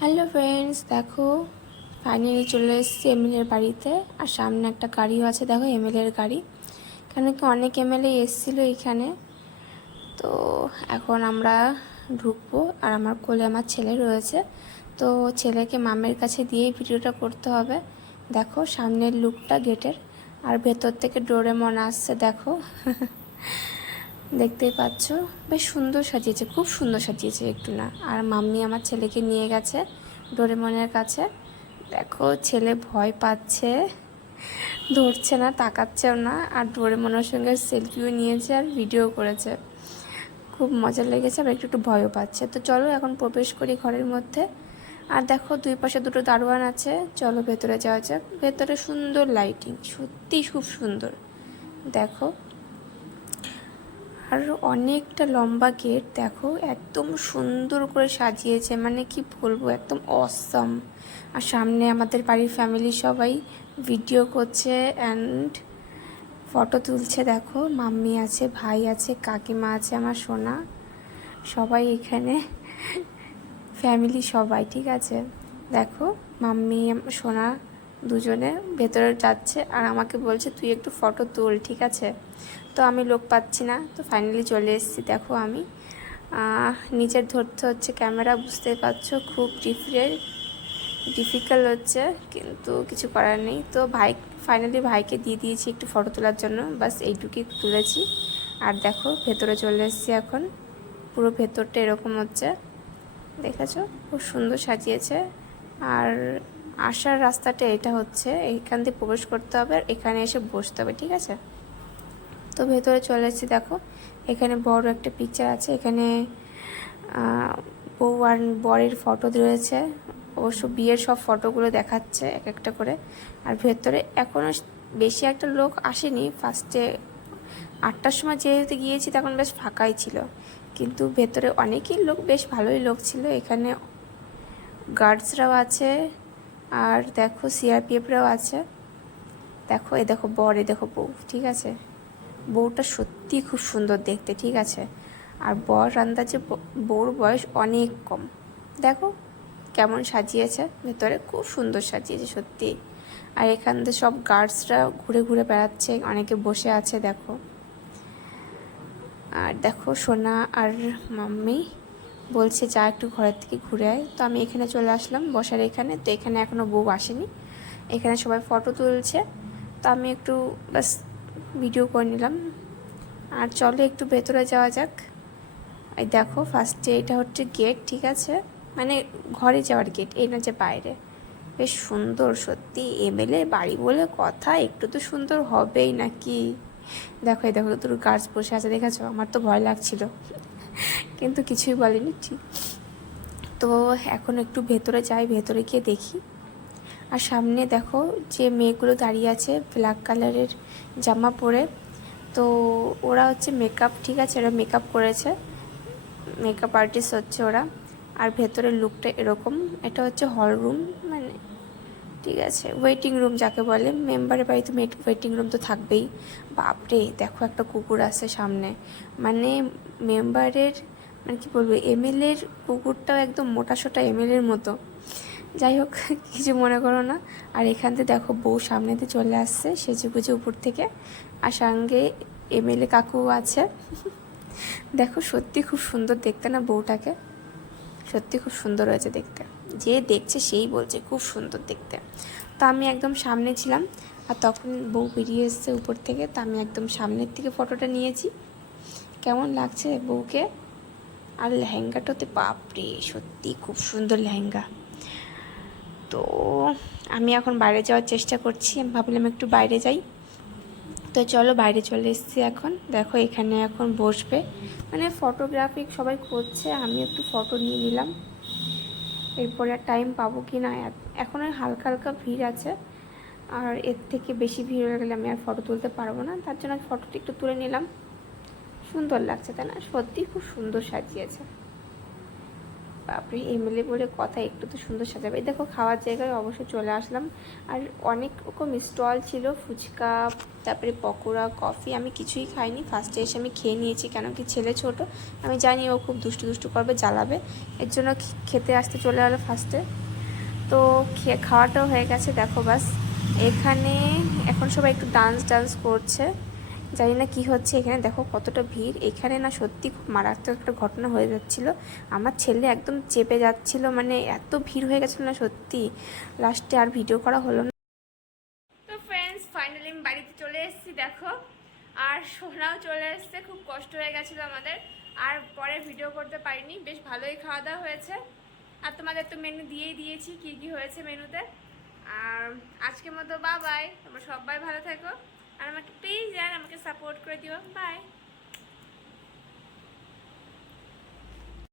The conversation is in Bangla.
হ্যালো ফ্রেন্ডস দেখো ফাইনালি চলে এসেছি এমএলএর বাড়িতে। আর সামনে একটা গাড়িও আছে, দেখো এমএলএর গাড়ি। কেন কি অনেক এমএলএ এসেছিল এখানে? তো এখন আমরা ঢুকবো। আর আমার কোলে আমার ছেলে রয়েছে। তো ছেলেকে মামের কাছে দিয়েই ভিডিওটা করতে হবে। দেখো, সামনের লুকটা গেটের আর ভেতর থেকে ডোরে মন আসছে, দেখো। দেখতেই পাচ্ছ? বেশ সুন্দর সাজিয়েছে, খুব সুন্দর সাজিয়েছে একটু না আর মাম্মি আমার ছেলেকে নিয়ে গেছে ডোরেমনের কাছে। দেখো, ছেলে ভয় পাচ্ছে, ধরছে না, তাকাচ্ছেও না। আর ডোরেমনের সঙ্গে সেলফিও নিয়েছে আর ভিডিও করেছে। খুব মজা লেগেছে আর একটু একটু ভয়ও পাচ্ছে। তো চলো, এখন প্রবেশ করি ঘরের মধ্যে। আর দেখো, দুই পাশে দুটো দারোয়ান আছে। চলো, ভেতরে যাওয়া যাক। ভেতরে সুন্দর লাইটিং সত্যিই খুব সুন্দর। দেখো আর অনেকটা লম্বা গেট, দেখো, একদম সুন্দর করে সাজিয়েছে মানে কি বলব, একদম অসম আর সামনে আমাদের বাড়ির ফ্যামিলি সবাই ভিডিও করছে অ্যান্ড ফটো তুলছে, দেখো, মাম্মি আছে, ভাই আছে, কাকিমা আছে, আমার সোনা, সবাই এখানে ফ্যামিলি সবাই, ঠিক আছে? দেখো, মাম্মি, সোনা দুজনে ভেতরে যাচ্ছে আর আমাকে বলছে, তুই একটু ফটো তুল, ঠিক আছে? তো আমি লোক পাচ্ছি না, তো ফাইনালি চলে এসেছি, দেখো আমি। নিচের ধরতে হচ্ছে ক্যামেরা বুঝতে পারছ? খুব ডিফারেন্ট ডিফিকাল্ট হচ্ছে, কিন্তু কিছু করার নেই। তো ভাই ফাইনালি ভাইকে দিয়ে দিয়েছি একটু ফটো তোলার জন্য, বাস এইটুকুই তুলেছি। আর দেখো, ভেতরে চলে এসেছি এখন। পুরো ভেতরটা এরকম হচ্ছে, দেখেছ? খুব সুন্দর সাজিয়েছে। আর আসার রাস্তাটা এটা হচ্ছে, এইখান দিয়ে প্রবেশ করতে হবে আর এখানে এসে বসতে হবে, ঠিক আছে? তো ভেতরে চলে এসেছি, দেখো, এখানে বড় একটা পিকচার আছে, এখানে বউ আর বরের ফটো রয়েছে, অবশ্য বিয়ের সব ফটোগুলো দেখাচ্ছে এক একটা করে, আর ভেতরে এখনও বেশি একটা লোক আসেনি ফার্স্টে আটটার সময় যেহেতু গিয়েছি, তখন বেশ ফাঁকাই ছিল, কিন্তু ভেতরে অনেকই লোক, বেশ ভালোই লোক ছিল, এখানে গার্ডসরাও আছে আর দেখো সিআরপিএফরাও আছে। দেখো, এ দেখো বর, এ দেখো বউ, ঠিক আছে? বউটা সত্যি খুব সুন্দর দেখতে, ঠিক আছে? আর বর আন্দাজে বউর বয়স অনেক কম। দেখো কেমন সাজিয়েছে, ভেতরে খুব সুন্দর সাজিয়েছে সত্যি। আর এখান থেকে সব গার্ডসরা ঘুরে ঘুরে বেড়াচ্ছে, অনেকে বসে আছে, দেখো। আর দেখো সোনা আর মাম্মি বলছে, যা একটু ঘরের থেকে ঘুরে আয়। তো আমি এখানে চলে আসলাম, বসার এখানে। তো এখানে এখনও বউ আসেনি। এখানে সবাই ফটো তুলছে। তো আমি একটু বাস ভিডিও করে নিলাম। আর চলো একটু ভেতরে যাওয়া যাক। এই দেখো ফার্স্টে এটা হচ্ছে গেট ঠিক আছে? মানে ঘরে যাওয়ার গেট এই না যে বাইরে। বেশ সুন্দর, সত্যি এমএলএ বাড়ি বলে কথা, একটু তো সুন্দর হবেই নাকি? দেখো, এই দেখো তোর গাছ বসে আছে, দেখেছ? আমার তো ভয় লাগছিল। কিন্তু কিছুই বলেনি, ঠিক। তো এখন একটু ভেতরে যাই, ভেতরে গিয়ে দেখি। আর সামনে দেখো যে মেয়েগুলো দাঁড়িয়ে আছে ব্ল্যাক কালারের জামা পরে। তো ওরা হচ্ছে মেকআপ ঠিক আছে, ওরা মেকআপ করেছে। মেকআপ আর্টিস্ট হচ্ছে ওরা। আর ভেতরের লুকটা এরকম। এটা হচ্ছে হল রুম ঠিক আছে। ওয়েটিং রুম যাকে বলে মেম্বারের বাড়িতে মেট ওয়েটিং রুম তো থাকবেই। বাপরে, দেখো একটা কুকুর আছে সামনে। মানে মেম্বারের মানে কী বলব এমএলএর কুকুরটাও একদম মোটা সোটা এমএলএর মতো। যাই হোক, কিছু মনে করো না। আর এখান থেকে দেখো, বউ সামনেতে চলে আসছে সেজে গুজে উপর থেকে। আর সঙ্গে এমএলএ কাকু আছে। দেখো, সত্যি খুব সুন্দর দেখতে না বউটাকে? সত্যি খুব সুন্দর হয়েছে দেখতে। যে দেখছে সেই বলছে, খুব সুন্দর দেখতে। তো আমি একদম সামনে ছিলাম, আর তখন বউ বেরিয়ে এসছে উপর থেকে, তো আমি একদম সামনের থেকে ফটোটা নিয়েছি। কেমন লাগছে বউকে? আর লেহেঙ্গাটাতে, বাপরে, সত্যি খুব সুন্দর লেহেঙ্গা। তো আমি এখন বাইরে যাওয়ার চেষ্টা করছি, আমি ভাবলাম একটু বাইরে যাই। তো চলো বাইরে চলে এসেছি এখন। দেখো এখানে এখন বসবে। মানে ফটোগ্রাফি সবাই করছে আমি একটু ফটো নিয়ে নিলাম। এরপরে আর টাইম পাবো কি না? এখন আর হালকা হালকা ভিড় আছে। আর এর থেকে বেশি ভিড় হয়ে গেলে আমি আর ফটো তুলতে পারব না। তার জন্য ফটোটি একটু তুলে নিলাম। সুন্দর লাগছে, তাই না? সত্যি খুব সুন্দর সাজিয়েছে। বাপরে, এমএলএ বলে কথা, একটু তো সুন্দর সাজাবে। দেখো, খাওয়ার জায়গায় অবশ্যই চলে আসলাম। আর অনেক রকম স্টল ছিল, ফুচকা, তারপরে পকোড়া, কফি, আমি কিছুই খাইনি। ফার্স্টে এসে আমি খেয়ে নিয়েছি, কেন কি ছেলে ছোট। আমি জানি ও খুব দুষ্টু দুষ্টু করবে, জ্বালাবে। এর জন্য খেতে আসতে চলে গেলো ফার্স্টে তো খেয়ে খাওয়াটাও হয়ে গেছে, দেখো বাস। এখানে এখন সবাই একটু ডান্স ডান্স করছে। জানি না কি হচ্ছে এখানে। দেখো কতটা ভিড়। এখানে না সত্যি খুব মারাত্মক একটা ঘটনা হয়ে যাচ্ছিল। আমার ছেলে একদম চেপে যাচ্ছিল মানে এত ভিড় হয়ে গেছিল না সত্যি। লাস্টে আর ভিডিও করা হলো না। তো ফ্রেন্ডস ফাইনালি আমি বাড়িতে চলে এসেছি, দেখো। আর সোনাও চলে এসেছে, খুব কষ্ট হয়ে গেছিল আমাদের। আর পরে ভিডিও করতে পারিনি। বেশ ভালোই খাওয়া দাওয়া হয়েছে। আর তোমাদের তো মেনু দিয়েই দিয়েছি, কি কি হয়েছে মেনুতে আর আজকের মতো বা বাই তোমরা সবাই ভালো থেকো। আর আমাকে প্লিজ আর আমাকে সাপোর্ট করে দিও। বাই